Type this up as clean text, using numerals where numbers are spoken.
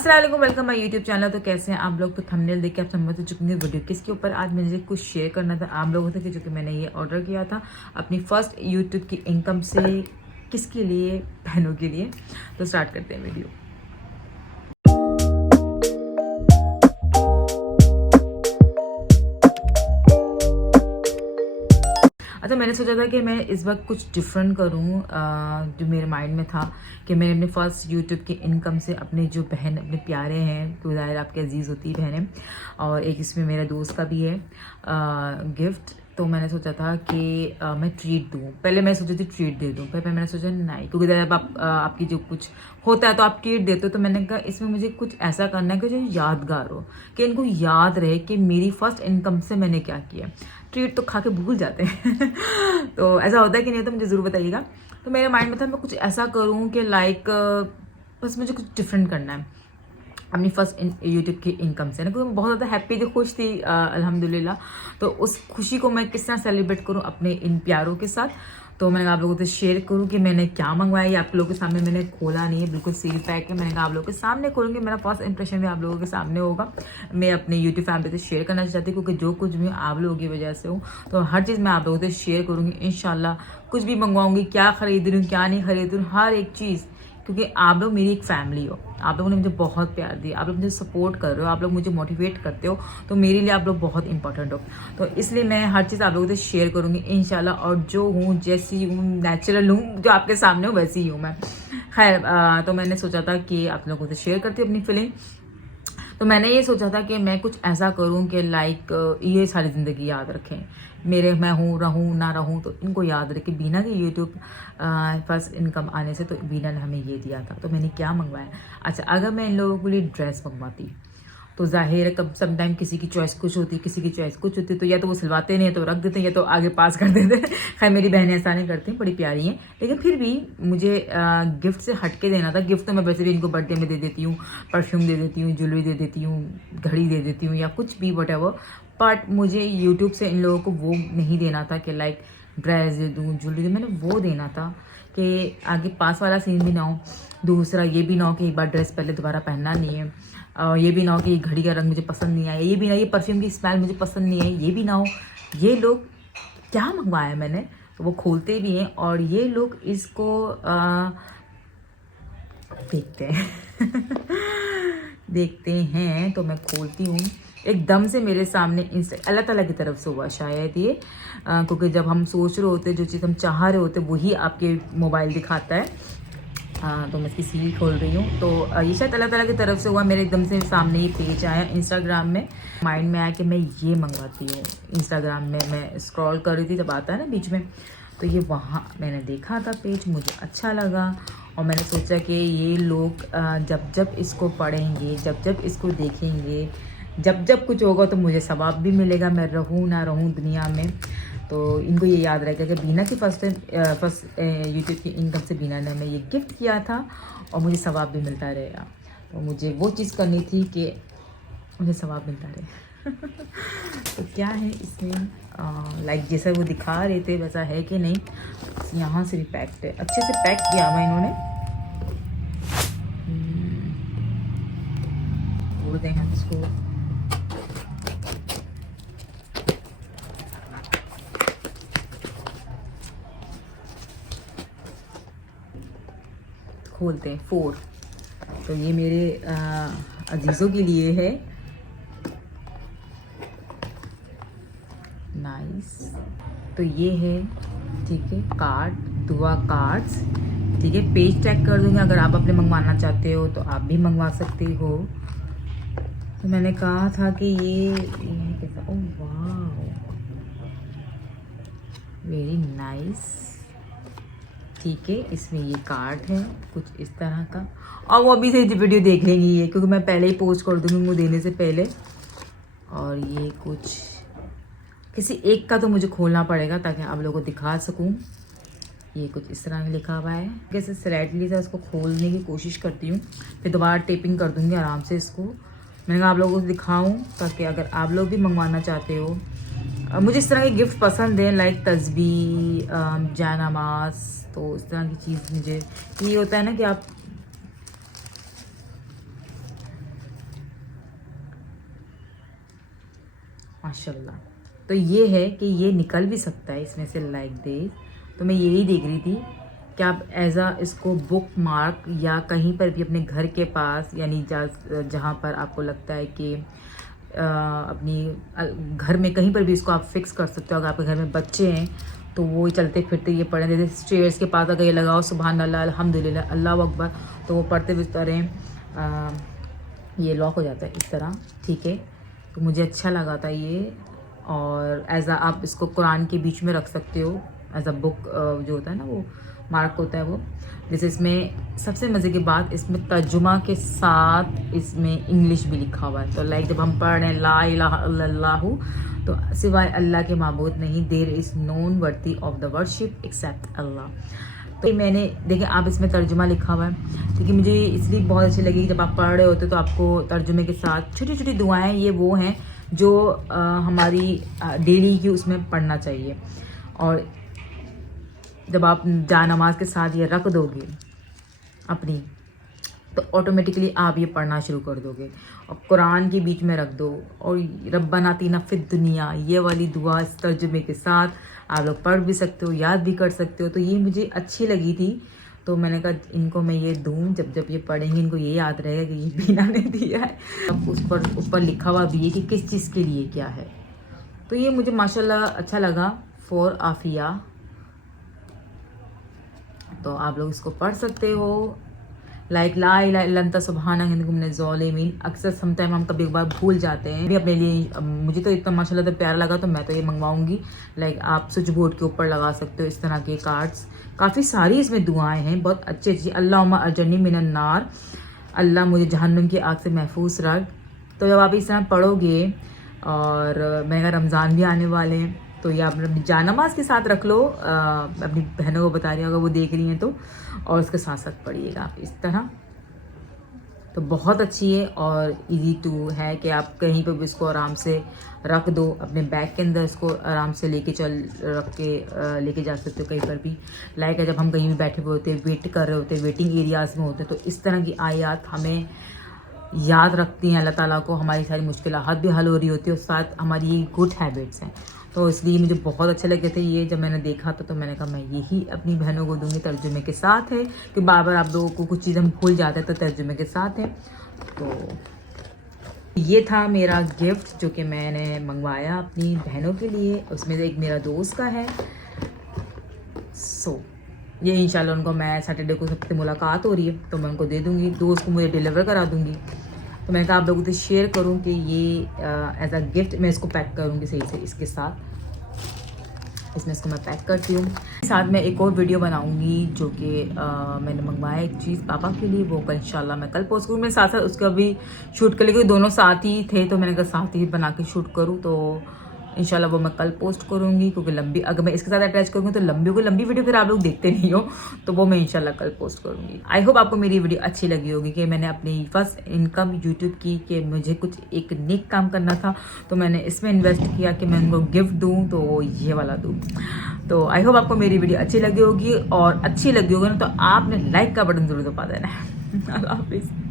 अस्सलाम welcome my YouTube channel. तो कैसे हैं आप लोग। तो थंबनेल देख के आप समझ चुके हैं वीडियो किसके ऊपर आज मुझे कुछ शेयर करना था आप लोगों से, जो कि मैंने ये ऑर्डर किया था अपनी फर्स्ट यूट्यूब की इनकम से। किसके लिए? बहनों के लिए। तो स्टार्ट करते हैं वीडियो। अच्छा, मैंने सोचा था कि मैं इस वक्त कुछ डिफरेंट करूं, जो मेरे माइंड में था कि मैंने अपने फर्स्ट यूट्यूब की इनकम से अपने जो बहन अपने प्यारे हैं, तो ज़ाहिर आपके अजीज़ होती है बहनें, और एक इसमें मेरा दोस्त का भी है गिफ्ट। तो मैंने सोचा था कि मैं ट्रीट दूँ। पहले मैं सोची थी ट्रीट दे दूँ, पर मैंने सोचा नहीं, क्योंकि जब आपकी जो कुछ होता है तो आप ट्रीट देते हो। तो मैंने कहा इसमें मुझे कुछ ऐसा करना है कि जो यादगार हो, कि इनको याद रहे कि मेरी फर्स्ट इनकम से मैंने क्या किया। ट्रीट तो खा के भूल जाते हैं तो ऐसा होता है कि नहीं, तो मुझे ज़रूर बताइएगा। तो मेरे माइंड में था मैं कुछ ऐसा करूँ कि लाइक बस मुझे कुछ डिफरेंट करना है अपनी फर्स्ट यूट्यूब की इनकम से ना, क्योंकि मैं बहुत ज़्यादा हैप्पी थी, खुश थी अल्हम्दुलिल्लाह। तो उस खुशी को मैं किस तरह सेलिब्रेट करूँ अपने इन प्यारों के साथ। तो मैंने कहा आप लोगों से शेयर करूँ कि मैंने क्या मंगवाया। ये आप लोगों के सामने मैंने खोला नहीं है, बिल्कुल सील पैक है। मैंने कहा आप लोगों के सामने खोलूँगी, मेरा फर्स्ट इंप्रेशन भी आप लोगों के सामने होगा। मैं अपने यूट्यूब फैमिली से शेयर करना चाहती हूँ, क्योंकि जो कुछ भी आप लोगों की वजह से हूँ, तो हर चीज़ मैं आप लोगों से शेयर करूँगी इंशाल्लाह। कुछ भी मंगवाऊँगी, क्या खरीद रही हूँ क्या नहीं खरीद रही हूँ, हर एक चीज़, क्योंकि आप लोग मेरी एक फैमिली हो। आप लोगों ने मुझे बहुत प्यार दिया, आप लोग मुझे सपोर्ट कर रहे हो, आप लोग मुझे मोटिवेट करते हो, तो मेरे लिए आप लोग बहुत इंपॉर्टेंट हो। तो इसलिए मैं हर चीज़ आप लोगों से शेयर करूँगी इंशाल्लाह। और जो हूँ, जैसी हूँ, नेचुरल हूँ, जो आपके सामने हूँ वैसी ही हूँ मैं। खैर, तो मैंने सोचा था कि आप लोगों से शेयर करती हूँ अपनी फीलिंग। तो मैंने ये सोचा था कि मैं कुछ ऐसा करूं कि लाइक ये सारी ज़िंदगी याद रखें मेरे, मैं हूँ रहूँ ना रहूँ, तो इनको याद रखें। बीना के यूट्यूब फर्स्ट इनकम आने से तो बीना ने हमें ये दिया था। तो मैंने क्या मंगवाया? अच्छा, अगर मैं इन लोगों के लिए ड्रेस मंगवाती तो जाहिर है कब समटाइम किसी की चॉइस कुछ होती है, किसी की चॉइस कुछ होती है, तो या तो वो सिलवाते नहीं, तो रख देते हैं, या तो आगे पास कर देते हैं। खैर, मेरी बहनें ऐसा नहीं करती, बड़ी प्यारी हैं, लेकिन फिर भी मुझे गिफ्ट से हट के देना था। गिफ्ट तो मैं वैसे भी इनको बर्थडे में दे देती हूँ, परफ्यूम दे देती हूँ, ज्वेलरी दे देती हूँ, घड़ी दे देती हूँ, या कुछ भी वट एवर। बट मुझे यूट्यूब से इन लोगों को वो नहीं देना था कि लाइक ड्रेस दे दूँ, ज्वेलरी दे। मैंने वो देना था कि आगे पास वाला सीन भी ना हो, दूसरा ये भी ना हो कि एक बार ड्रेस पहले दोबारा पहनना नहीं है, ये भी ना हो कि ये घड़ी का रंग मुझे पसंद नहीं आया, ये भी ना, ये परफ्यूम की स्मेल मुझे पसंद नहीं आई, ये भी ना हो। ये लोग क्या मंगवाया मैंने, तो वो खोलते भी हैं और ये लोग इसको देखते हैं देखते हैं। तो मैं खोलती हूँ, एकदम से मेरे सामने अल्लाह ताला की तरफ से हुआ शायद ये, क्योंकि जब हम सोच रहे होते, जो चीज़ हम चाह रहे होते, वही आपके मोबाइल दिखाता है। तो मैं इसकी सील खोल रही हूँ। तो ये शायद अल्लाह ताला की तरफ से हुआ, मेरे एकदम से सामने ये पेज आया इंस्टाग्राम में। माइंड में आया कि मैं ये मंगवाती हूँ। इंस्टाग्राम में मैं स्क्रॉल कर रही थी, जब आता है ना बीच में, तो ये वहाँ मैंने देखा था पेज, मुझे अच्छा लगा। और मैंने सोचा कि ये लोग जब जब इसको पढ़ेंगे, जब जब इसको देखेंगे, जब जब कुछ होगा, तो मुझे सवाब भी मिलेगा, मैं रहूँ ना रहूँ दुनिया में। तो इनको ये याद रहेगा कि बीना की फर्स्ट यूट्यूब की इनकम से बीना ने हमें ये गिफ्ट किया था, और मुझे सवाब भी मिलता रहेगा। तो मुझे वो चीज़ करनी थी कि मुझे सवाब मिलता रहे तो क्या है इसमें, लाइक जैसा वो दिखा रहे थे वैसा है कि नहीं। यहाँ से भी पैक्ड है, अच्छे से पैक किया हुआ इन्होंने। बोल दें हम इसको, खोलते हैं 4। तो ये मेरे अजीज़ों के लिए है। नाइस। तो ये है, ठीक है, कार्ड, दुआ कार्ड्स, ठीक है। पेज चेक कर दूंगी, अगर आप अपने मंगवाना चाहते हो तो आप भी मंगवा सकते हो। तो मैंने कहा था कि ये कैसा, ओह वाह, वेरी नाइस, ठीक है। इसमें ये कार्ड है कुछ इस तरह का, और वो अभी से वीडियो देख लेंगी ये, क्योंकि मैं पहले ही पोस्ट कर दूंगी वो देने से पहले। और ये कुछ किसी एक का तो मुझे खोलना पड़ेगा ताकि आप लोगों को दिखा सकूं। ये कुछ इस तरह लिखा हुआ है, कैसे स्लाइडली सा इसको खोलने की कोशिश करती हूँ, फिर दोबारा टेपिंग कर दूंगी आराम से इसको। मैंने कहा आप लोगों को दिखाऊं ताकि अगर आप लोग भी मंगवाना चाहते हो। मुझे इस तरह के गिफ्ट पसंद है, लाइक तस्बीह, जायनमाज, तो इस तरह की चीज़ मुझे ये होता है ना कि आप माशाल्लाह। तो ये है कि ये निकल भी सकता है इसमें से लाइक दिस। तो मैं यही देख रही थी कि आप एज आ इसको बुक मार्क या कहीं पर भी अपने घर के पास, यानी जहाँ पर आपको लगता है कि अपनी घर में कहीं पर भी इसको आप फिक्स कर सकते हो। अगर आपके घर में बच्चे हैं तो वो चलते फिरते ये पढ़ें, जैसे स्टेयर्स के पास अगर ये लगाओ सुबहान अल्लाह अल्हम्दुलिल्लाह अल्लाह अकबर, तो वो पढ़ते हुए तरें। ये लॉक हो जाता है इस तरह, ठीक है। तो मुझे अच्छा लगा था ये। और एज आ आप इसको कुरान के बीच में रख सकते हो एज अ बुक, जो होता है ना वो मार्क होता है वो। जैसे इसमें सबसे मज़े की बात, इसमें तर्जुमा के साथ इसमें इंग्लिश भी लिखा हुआ है। तो लाइक जब हम पढ़ रहे हैं ला इलाहा इल्लल्लाहु, तो सिवाय अल्लाह के माबूद नहीं, there is none worthy of the worship except Allah. तो मैंने देखे आप इसमें तर्जुमा लिखा हुआ है, क्योंकि मुझे इसलिए बहुत अच्छी लगी कि जब आप पढ़ रहे होते तो आपको तर्जुमे के साथ छोटी छोटी दुआएं, ये वो हैं जो हमारी डेली की उसमें पढ़ना चाहिए। और जब आप जा नमाज के साथ ये रख दोगे अपनी, तो ऑटोमेटिकली आप ये पढ़ना शुरू कर दोगे। और कुरान के बीच में रख दो, और रब्बना आतिना फिद दुनिया, ये वाली दुआ इस तर्जुमे के साथ आप लोग पढ़ भी सकते हो, याद भी कर सकते हो। तो ये मुझे अच्छी लगी थी, तो मैंने कहा इनको मैं ये दूँ, जब जब ये पढ़ेंगे इनको ये याद रहेगा कि ये बीना ने दिया है। अब उस पर ऊपर लिखा हुआ भी है कि किस चीज़ के लिए क्या है। तो ये मुझे माशाल्लाह अच्छा लगा फॉर आफिया। तो आप लोग इसको पढ़ सकते हो। लाइक ला इलाहा इल्ला अंता सुब्हानक इन्नी कुन्ना मिनज़ ज़ालिमीन। अक्सर समटाइम हम कभी एक बार भूल जाते हैं भी अपने लिए। मुझे तो इतना माशाल्लाह तो प्यारा लगा, तो मैं तो ये मंगवाऊंगी। लाइक आप स्विच बोर्ड के ऊपर लगा सकते हो इस तरह के कार्ड्स। काफ़ी सारी इसमें दुआएं हैं, बहुत अच्छी अच्छी। अल्लाहुम्मा अजरनी मिनन नार, अल्लाह मुझे जहन्नुम की आग से महफूज रख। तो जब आप इस तरह पढ़ोगे, और मैंने कहा रमज़ान भी आने वाले हैं, तो ये आप अपनी जानमाज के साथ रख लो। अपनी बहनों को बता रही हूँ अगर वो देख रही हैं तो, और उसके साथ साथ पढ़िएगा आप इस तरह। तो बहुत अच्छी है और इजी टू है कि आप कहीं पर भी इसको आराम से रख दो, अपने बैग के अंदर इसको आराम से लेके लेके जा सकते हो कहीं पर भी। लाइक जब हम कहीं भी बैठे हुए होते हैं, वेट कर रहे होते हैं, वेटिंग एरियाज़ में होते हैं, तो इस तरह की आयत हमें याद रखती हैं अल्लाह ताला को, हमारी सारी मुश्किलात भी हल हो रही होती है, और साथ हमारी ये गुड हैबिट्स हैं। तो इसलिए मुझे बहुत अच्छे लगे थे ये। जब मैंने देखा तो मैंने कहा मैं यही अपनी बहनों को दूंगी। तर्जुमे के साथ है कि बार बार आप लोगों को कुछ चीज़ हम भूल जाते हैं, तो तर्जुमे के साथ है। तो ये था मेरा गिफ्ट जो कि मैंने मंगवाया अपनी बहनों के लिए। उसमें से एक मेरा दोस्त का है। ये इंशाल्लाह उनको मैं सैटरडे को सबसे मुलाकात हो रही है, तो मैं उनको दे दूँगी, दोस्त को मुझे डिलीवर करा दूँगी। तो मैंने कहा आप लोगों से शेयर करूं कि ये एज अ गिफ्ट मैं इसको पैक करूंगी सही से इसके साथ। इसमें इसको मैं पैक करती हूँ। साथ में एक और वीडियो बनाऊंगी जो कि मैंने मंगवाया एक चीज़ पापा के लिए, वो इंशाल्लाह मैं कल पोस्ट करूँ। मैं साथ साथ उसका भी शूट कर लेंगे, दोनों साथ ही थे, तो मैंने कहा साथ ही बना के शूट करूँ। तो इंशाल्लाह वो मैं कल पोस्ट करूँगी, क्योंकि लंबी अगर मैं इसके साथ अटैच करूँगी तो लंबी वीडियो फिर आप लोग देखते नहीं हो, तो वो मैं इंशाल्लाह कल पोस्ट करूँगी। आई होप आपको मेरी वीडियो अच्छी लगी होगी कि मैंने अपनी फर्स्ट इनकम यूट्यूब की, कि मुझे कुछ एक नेक काम करना था, तो मैंने इसमें इन्वेस्ट किया कि मैं उनको गिफ्ट दूँ, तो ये वाला दूँ। तो आई होप आपको मेरी वीडियो अच्छी लगी होगी, और अच्छी लगी होगी ना तो आपने लाइक का बटन जरूर दबा देना है। अल्लाह हाफिज़।